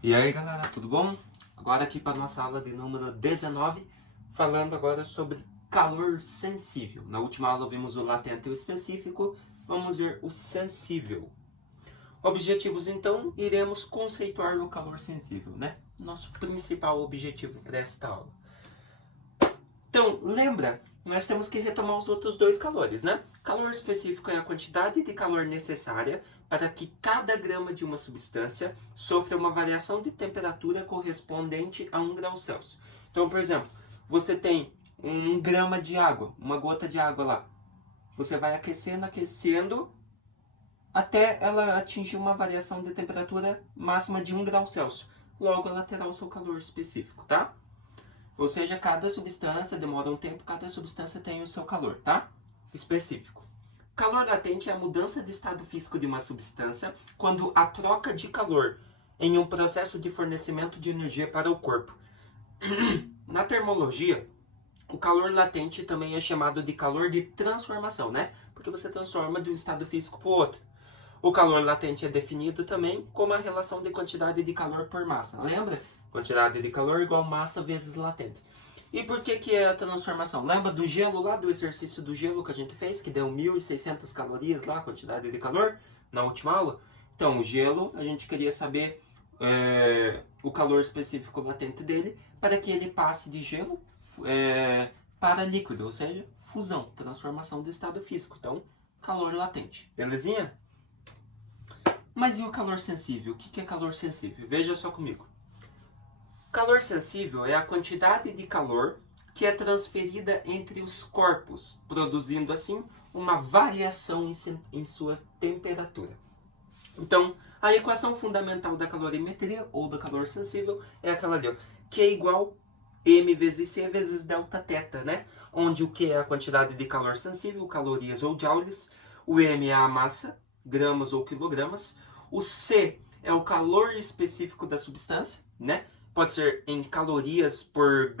E aí galera, tudo bom? Agora aqui para nossa aula de número 19, falando agora sobre calor sensível. Na última aula vimos o latente e o específico, vamos ver o sensível. Objetivos então, iremos conceituar o calor sensível, né? Nosso principal objetivo para esta aula. Então, lembra, nós temos que retomar os outros dois calores, né? Calor específico é a quantidade de calor necessária para que cada grama de uma substância sofra uma variação de temperatura correspondente a 1 grau Celsius. Então, por exemplo, você tem 1 grama de água, uma gota de água lá. Você vai aquecendo até ela atingir uma variação de temperatura máxima de 1 grau Celsius. Logo, ela terá o seu calor específico, tá? Ou seja, cada substância demora um tempo, cada substância tem o seu calor, tá? Específico. Calor latente é a mudança de estado físico de uma substância quando a troca de calor em um processo de fornecimento de energia para o corpo. Na termologia, o calor latente também é chamado de calor de transformação, né? Porque você transforma de um estado físico para o outro. O calor latente é definido também como a relação de quantidade de calor por massa. Lembra? Quantidade de calor igual massa vezes latente. E por que é a transformação? Lembra do gelo lá, do exercício do gelo que a gente fez, que deu 1.600 calorias lá, a quantidade de calor, na última aula? Então, o gelo, a gente queria saber o calor específico latente dele, para que ele passe de gelo para líquido, ou seja, fusão, transformação de estado físico. Então, calor latente. Belezinha? Mas e o calor sensível? O que é calor sensível? Veja só comigo. Calor sensível é a quantidade de calor que é transferida entre os corpos, produzindo assim uma variação em sua temperatura. Então, a equação fundamental da calorimetria ou do calor sensível é aquela ali, ó, Q é igual M vezes C vezes delta θ, né? Onde o Q é a quantidade de calor sensível, calorias ou joules, o M é a massa, gramas ou quilogramas, o C é o calor específico da substância, né? Pode ser em calorias por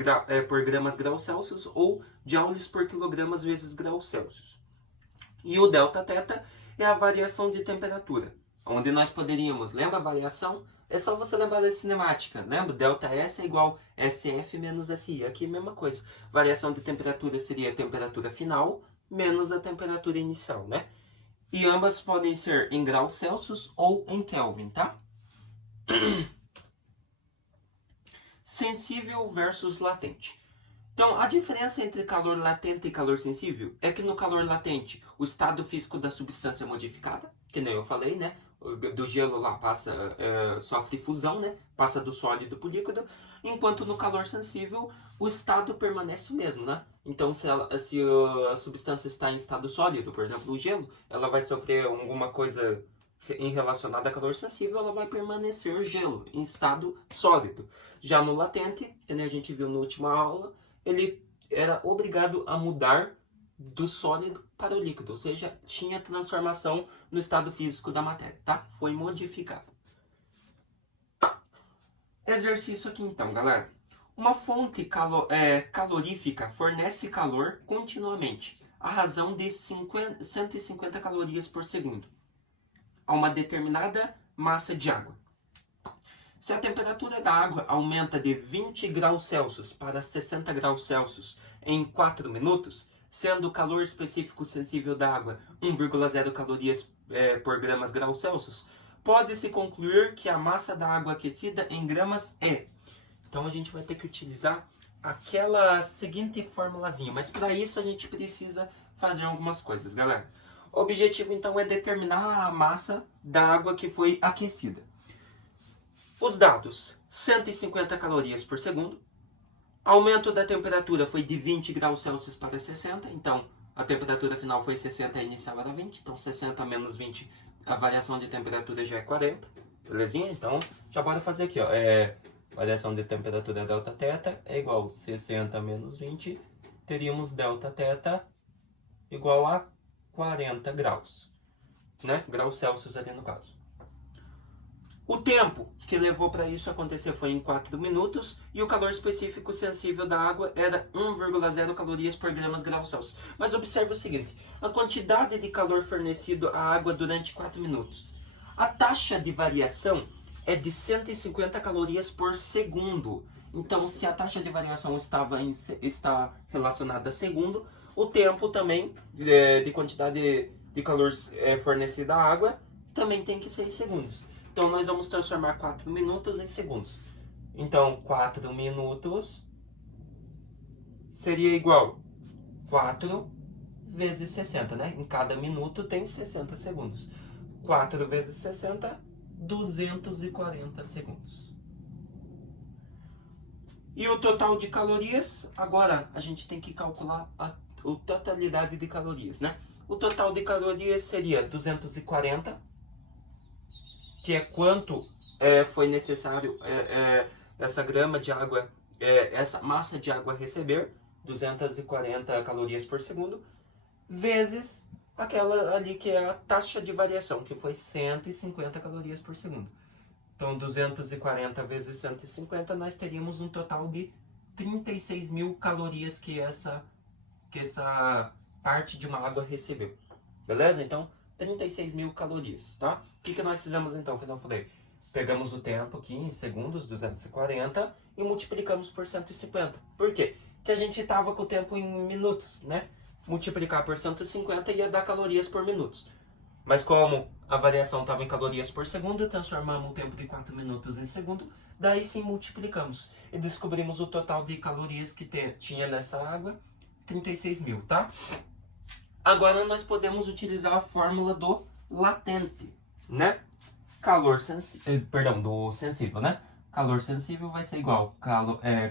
gramas grau Celsius ou joules por quilogramas vezes grau Celsius. E o delta θ é a variação de temperatura, onde nós poderíamos, lembra a variação? É só você lembrar da cinemática, lembra? Delta S é igual SF menos SI, aqui é a mesma coisa. Variação de temperatura seria a temperatura final menos a temperatura inicial, né? E ambas podem ser em graus Celsius ou em Kelvin, tá? Sensível versus latente. Então, a diferença entre calor latente e calor sensível é que no calor latente o estado físico da substância é modificado, que nem eu falei, né? Do gelo lá sofre fusão, né? Passa do sólido para o líquido, enquanto no calor sensível o estado permanece o mesmo, né? Então, se a substância está em estado sólido, por exemplo, o gelo, ela vai sofrer alguma coisa em relacionada a calor sensível, ela vai permanecer gelo, em estado sólido. Já no latente, que a gente viu na última aula, ele era obrigado a mudar do sólido para o líquido, ou seja, tinha transformação no estado físico da matéria, tá? Foi modificado. Exercício aqui então, galera. Uma fonte calorífica fornece calor continuamente, à razão de 150 calorias por segundo, a uma determinada massa de água. Se a temperatura da água aumenta de 20 graus Celsius para 60 graus Celsius em 4 minutos, sendo o calor específico sensível da água 1,0 calorias por gramas graus Celsius, pode-se concluir que a massa da água aquecida em gramas é. Então a gente vai ter que utilizar aquela seguinte formulazinha, mas para isso a gente precisa fazer algumas coisas, galera. O objetivo então é determinar a massa da água que foi aquecida. Os dados: 150 calorias por segundo. Aumento da temperatura foi de 20 graus Celsius para 60. Então, a temperatura final foi 60 e a inicial era 20. Então, 60 menos 20, a variação de temperatura já é 40. Belezinha? Então, já bora fazer aqui, ó. Variação de temperatura delta θ é igual a 60 menos 20. Teríamos delta θ igual a 40 graus. Né? Graus Celsius ali no caso. O tempo que levou para isso acontecer foi em 4 minutos e o calor específico sensível da água era 1,0 calorias por gramas graus Celsius. Mas observe o seguinte, a quantidade de calor fornecido à água durante 4 minutos. A taxa de variação é de 150 calorias por segundo. Então, se a taxa de variação está relacionada a segundo, o tempo também de quantidade de calor fornecida à água também tem que ser em segundos. Então, nós vamos transformar 4 minutos em segundos. Então, 4 minutos seria igual 4 vezes 60, né? Em cada minuto tem 60 segundos. 4 vezes 60, 240 segundos. E o total de calorias, agora a gente tem que calcular a totalidade de calorias, né? O total de calorias seria 240, que é quanto foi necessário essa grama de água, essa massa de água receber, 240 calorias por segundo, vezes aquela ali que é a taxa de variação, que foi 150 calorias por segundo. Então, 240 vezes 150, nós teríamos um total de 36 mil calorias que essa parte de uma água recebeu. Beleza? Então, 36 mil calorias, tá? O que nós fizemos então, que eu não falei? Pegamos o tempo aqui em segundos, 240, e multiplicamos por 150. Por quê? Porque a gente estava com o tempo em minutos, né? Multiplicar por 150 ia dar calorias por minutos. Mas como a variação estava em calorias por segundo, transformamos o tempo de 4 minutos em segundo, daí sim multiplicamos. E descobrimos o total de calorias que tinha nessa água, 36 mil, tá? Agora nós podemos utilizar a fórmula do latente, né? Do sensível, né? Calor sensível vai ser igual,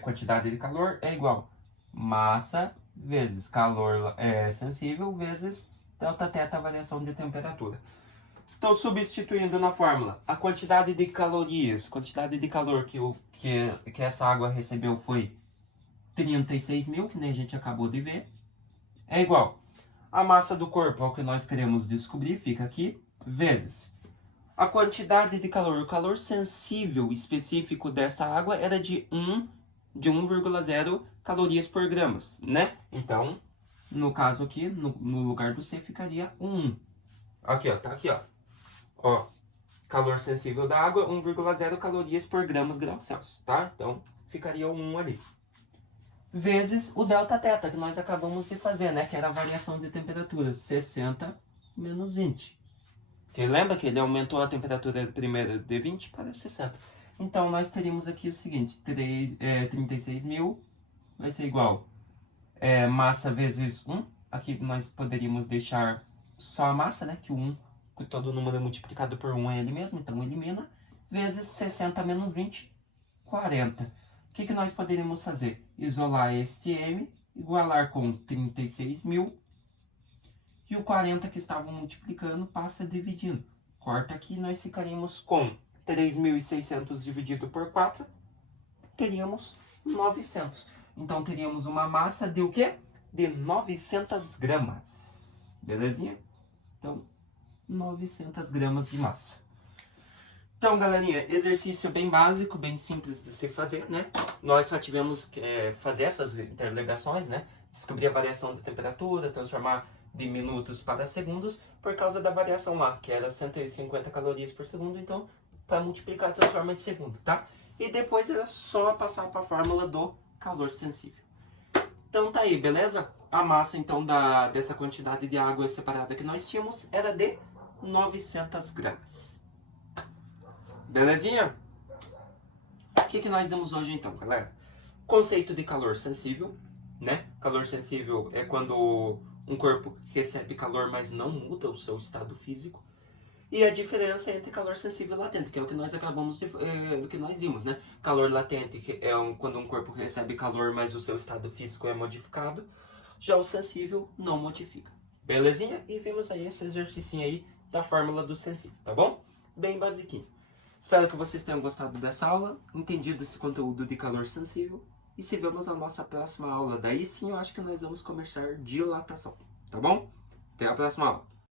quantidade de calor é igual massa vezes calor sensível vezes ΔT, variação de temperatura. Então, substituindo na fórmula, a quantidade de calorias, quantidade de calor que essa água recebeu foi 36 mil, que nem a gente acabou de ver, é igual a massa do corpo, ao que nós queremos descobrir, fica aqui, vezes a quantidade de calor. O calor sensível específico dessa água era de 1,0 calorias por gramas, né? Então, no caso aqui, no lugar do C, ficaria 1. Aqui, ó, tá aqui, ó. Ó, calor sensível da água, 1,0 calorias por graus Celsius, tá? Então, ficaria 1 ali. Vezes o ΔT, que nós acabamos de fazer, né? Que era a variação de temperatura, 60 menos 20. Que lembra que ele aumentou a temperatura primeiro de 20 para 60. Então, nós teríamos aqui o seguinte, 36 mil vai ser igual massa vezes 1. Aqui nós poderíamos deixar só a massa, né? Que o 1, que todo número multiplicado por 1 é ele mesmo, então elimina. Vezes 60 menos 20, 40. O que nós poderíamos fazer? Isolar este M, igualar com 36 mil. E o 40 que estavam multiplicando passa dividindo. Corta aqui, nós ficaríamos com 3.600 dividido por 4. Teríamos 900. Então, teríamos uma massa de o quê? De 900 gramas. Belezinha? Então, 900 gramas de massa. Então, galerinha, exercício bem básico, bem simples de se fazer, né? Nós só tivemos que fazer essas interligações, né? Descobrir a variação da temperatura, transformar de minutos para segundos, por causa da variação lá, que era 150 calorias por segundo. Então, para multiplicar, transforma em segundo, tá? E depois era só passar para a fórmula do calor sensível. Então tá aí, beleza? A massa, então, dessa quantidade de água separada que nós tínhamos era de 900 gramas. Belezinha? O que nós vimos hoje, então, galera? Conceito de calor sensível, né? Calor sensível é quando um corpo recebe calor, mas não muda o seu estado físico. E a diferença entre calor sensível e latente, que é o que nós acabamos do que nós vimos, né? Calor latente que é quando um corpo recebe calor, mas o seu estado físico é modificado. Já o sensível não modifica. Belezinha? E vimos aí esse exercício aí da fórmula do sensível, tá bom? Bem basiquinho. Espero que vocês tenham gostado dessa aula, entendido esse conteúdo de calor sensível. E se vemos na nossa próxima aula. Daí sim eu acho que nós vamos começar dilatação, tá bom? Até a próxima aula.